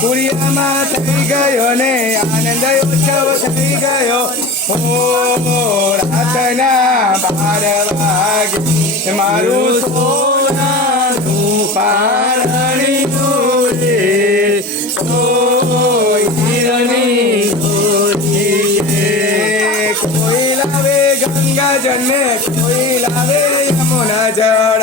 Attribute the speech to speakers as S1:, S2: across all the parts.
S1: કુરિયામાં થઈ ગયો ને આનંદ ઉત્સવ થઈ ગયો. હો રાતના બાર વાગે મારું સોના પારણી બોલે કોઈ લાવે ગંગા જને કોઈ લાવે યમુના જળ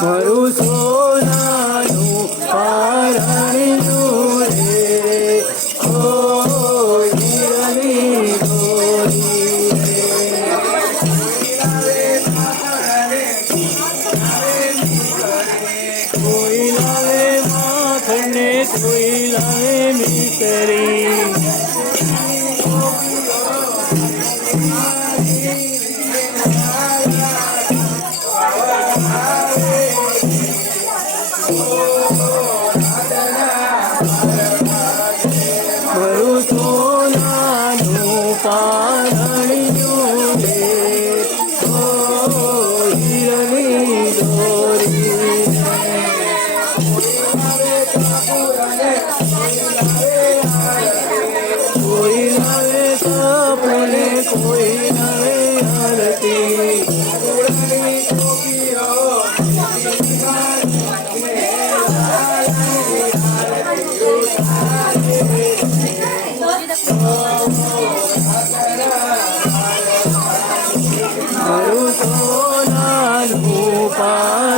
S1: Marus ruila de mi feliz. Gopal